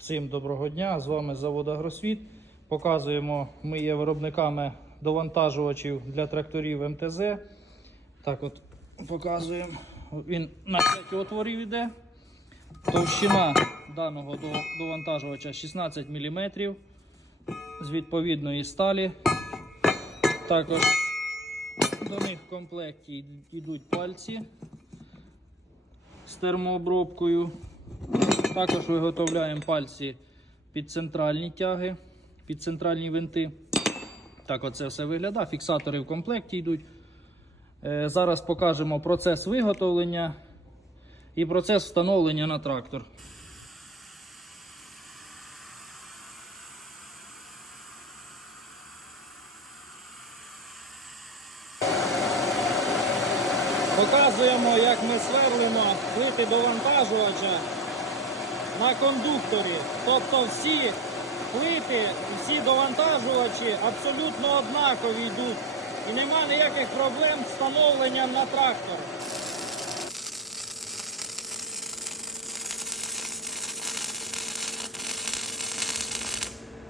Всім доброго дня! З вами завод Агросвіт. Показуємо, ми є виробниками довантажувачів для тракторів МТЗ. Так от показуємо. Він на 5 отворів іде. Товщина даного довантажувача 16 мм з відповідної сталі. Також до них в комплекті йдуть пальці з термообробкою. Також виготовляємо пальці під центральні тяги, під центральні винти. Так оце все виглядає. Фіксатори в комплекті йдуть. Е, Зараз покажемо процес виготовлення і процес встановлення на трактор. Показуємо, як ми сверлимо плити довантажувача на кондукторі. Тобто всі плити, всі довантажувачі абсолютно однакові йдуть. І нема ніяких проблем з встановленням на трактор.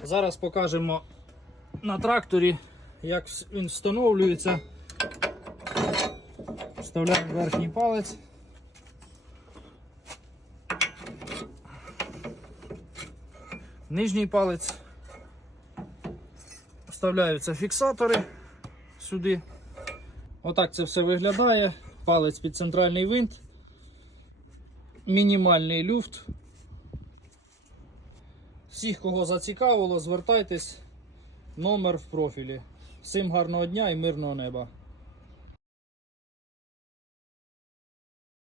Зараз покажемо на тракторі, як він встановлюється. Вставляємо верхній палець. Нижній палець. Вставляються фіксатори сюди. Отак це все виглядає. Палець під центральний винт. Мінімальний люфт. Всіх, кого зацікавило, звертайтесь. Номер в профілі. Всім гарного дня і мирного неба.